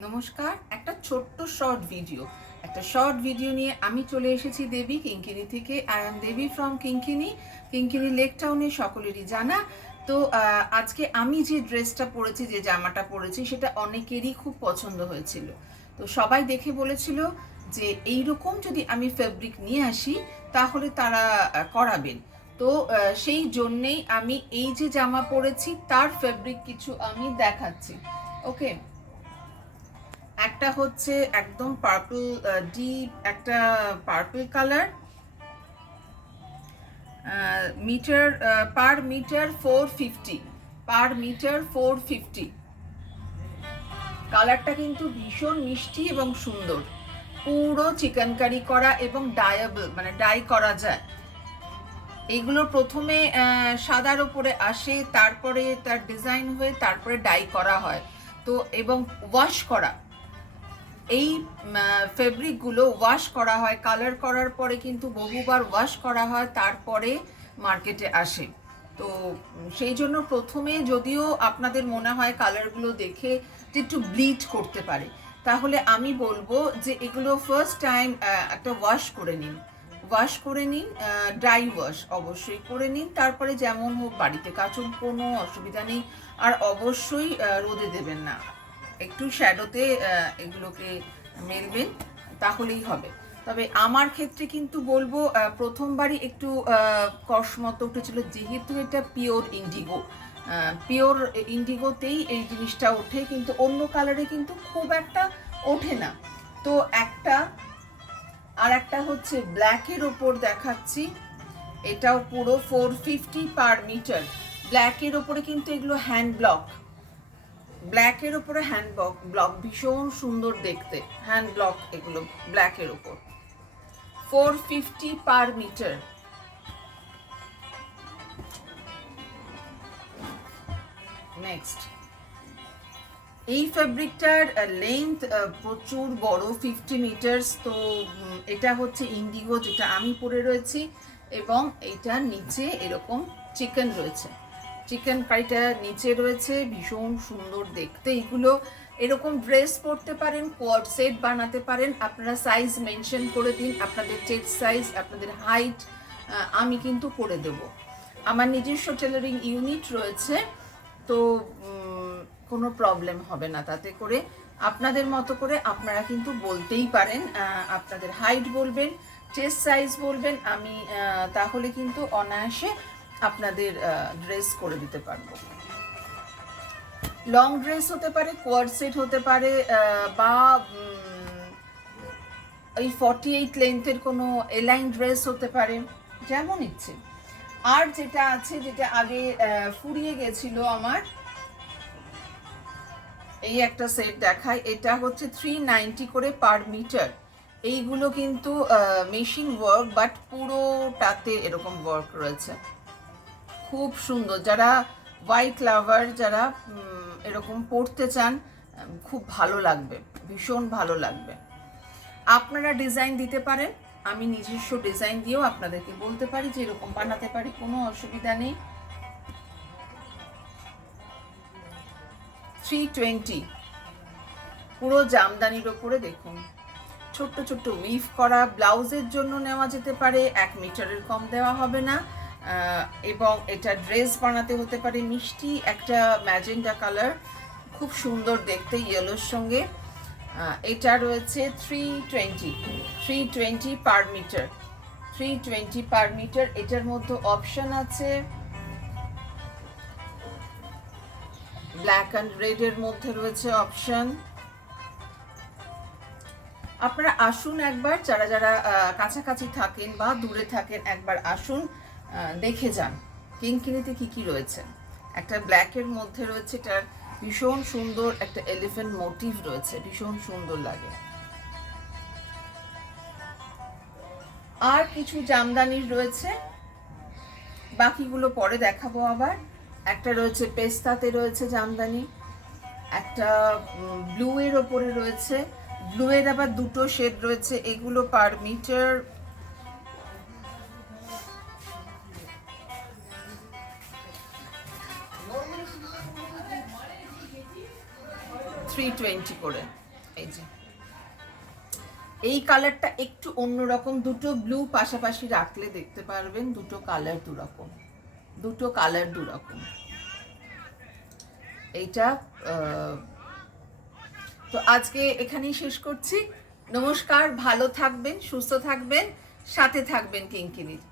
নমস্কার, একটা ছোট্ট শর্ট ভিডিও নিয়ে আমি চলে এসেছি দেবী কিঙ্কিনি থেকে। I am Debi from Kinkini Lake টাউনে, সকলেরই জানা। তো আজকে আমি যে ড্রেসটা পরেছি, যে জামাটা পরেছি, সেটা অনেকেরই খুব পছন্দ হয়েছিল। তো সবাই দেখে বলেছিল যে এইরকম যদি আমি ফেব্রিক নিয়ে আসি তাহলে তারা করাবেন। তো সেই জন্যেই আমি এই যে জামা পরেছি তার ফেব্রিক কিছু আমি দেখাচ্ছি। ওকে, একটা হচ্ছে একদম পার্পল, ডিপ একটা purple colour, metre per metre 450, per metre 450। কালারটা কিন্তু ভীষণ মিষ্টি এবং সুন্দর, পুরো চিকেনকারি করা এবং ডায়াবল, মানে ডাই করা যায়। এইগুলো প্রথমে সাদার ওপরে আসে, তারপরে তার ডিজাইন হয়ে তারপরে ডাই করা হয়। তো এবং ওয়াশ করা, এই ফেব্রিকগুলো ওয়াশ করা হয়, কালার করার পরে কিন্তু বহুবার ওয়াশ করা হয়, তারপরে মার্কেটে আসে। তো সেই জন্য প্রথমে যদিও আপনাদের মনে হয় কালারগুলো দেখে যে একটু ব্লিড করতে পারে, তাহলে আমি বলবো যে এগুলো ফার্স্ট টাইম একটা ওয়াশ করে নিন, ড্রাই ওয়াশ অবশ্যই করে নিন। তারপরে যেমন হোক বাড়িতে কাচুন, কোনো অসুবিধা নেই। আর অবশ্যই রোদে দেবেন না, একটু শ্যাডোতে এগুলোকে মেলবেন, তাহলেই হবে। তবে আমার ক্ষেত্রে কিন্তু বলবো প্রথমবারই একটু কসমতো উঠেছিল, যেহেতু এটা পিওর ইন্ডিগোতেই এই জিনিসটা ওঠে, কিন্তু অন্য কালারে কিন্তু খুব একটা ওঠে না। তো একটা হচ্ছে ব্ল্যাকের ওপর দেখাচ্ছি, এটাও পুরো 450 পার মিটার। ব্ল্যাকের ওপরে কিন্তু এগুলো হ্যান্ড ব্লক, ব্ল্যাকের ওপরে হ্যান্ড ব্লক ভীষণ সুন্দর দেখতে, হ্যান্ড ব্লক এগুলো ব্ল্যাকের ওপর 450 পার মিটার। নেক্সট, এই ফেব্রিকটার লেন্থ প্রচুর বড়, 50 মিটার্স। তো এটা হচ্ছে ইন্ডিগো, যেটা আমি পরে রয়েছি, এবং এইটার নিচে এরকম চিকেন রয়েছে, চিকেন কারিটা নিচে রয়েছে, ভীষণ সুন্দর দেখতে। এগুলো এরকম ড্রেস পরতে পারেন, কোয়ার্ড সেট বানাতে পারেন। আপনারা সাইজ মেনশন করে দিন, আপনাদের চেস্ট সাইজ, আপনাদের হাইট, আমি কিন্তু করে দেব। আমার নিজস্ব টেলারিং ইউনিট রয়েছে, তো কোনো প্রবলেম হবে না তাতে করে। আপনাদের মতো করে আপনারা কিন্তু বলতেই পারেন, আপনাদের হাইট বলবেন, চেস্ট সাইজ বলবেন, আমি তাহলে কিন্তু অনায়াসে আপনাদের ড্রেস করে দিতে পারবো। লং ড্রেস হতে পারে, কোয়ার্ড সেট হতে পারে, বা এই 48 লেন্থের কোনো এলাইন ড্রেস হতে পারে, যেমন ইচ্ছে। আর যেটা আছে, যেটা আগে ফুরিয়ে গেছিল আমার, এই একটা সেট দেখায়, এটা হচ্ছে 390 করে পার মিটার। এইগুলো কিন্তু মেশিন ওয়ার্ক, বাট পুরোটাতে এরকম ওয়ার্ক রয়েছে, খুব সুন্দর। যারা হোয়াইট লাভার, যারা এরকম পড়তে চান, খুব ভালো লাগবে, ভীষণ ভালো লাগবে। আপনারা ডিজাইন দিতে পারেন, আমি নিজস্ব ডিজাইন দিয়েও আপনাদেরকে বলতে পারি যে এরকম বানাতে পারি, কোনো অসুবিধা নেই। 320 পুরো জামদানির ওপরে দেখুন, ছোট্ট ছোট্ট উইভ করা। ব্লাউজের জন্য নেওয়া যেতে পারে, 1 মিটারের কম দেওয়া হবে না। এবং এটা ড্রেস বানাতে হতে পারে। মিষ্টি একটা ম্যাজেন্ডা কালার, খুব সুন্দর দেখতে, ইয়েলোর সঙ্গে। এটা রয়েছে 320 পার মিটার, 320 পার মিটার। এটার মধ্যে অপশন আছে ব্ল্যাক অ্যান্ড রেড এর মধ্যে রয়েছে অপশন। আপনারা আসুন একবার, যারা যারা কাছাকাছি থাকেন বা দূরে থাকেন, একবার আসুন, দেখে যান কিঙ্কিনিতে কি কি রয়েছে। একটা ব্ল্যাকের মধ্যে রয়েছে, এটার ভীষণ সুন্দর একটা এলিফ্যান্ট মোটিভ রয়েছে, ভীষণ সুন্দর লাগে। আর কিছু জামদানির রয়েছে, বাকিগুলো পরে দেখাবো আবার। একটা রয়েছে পেস্তাতে রয়েছে জামদানি, একটা ব্লু এর ওপরে রয়েছে, ব্লু এর আবার দুটো শেড রয়েছে। এগুলো পার মিটার 320 করে। এই যে এই কালারটা একটু অন্যরকম, দুটো ব্লু পাশাপাশি রাখলে দেখতে পারবেন দুটো কালার দুরকম। এইটা তো আজকে এখানেই শেষ করছি। নমস্কার, ভালো থাকবেন, সুস্থ থাকবেন, সাথে থাকবেন কিঙ্কিনির।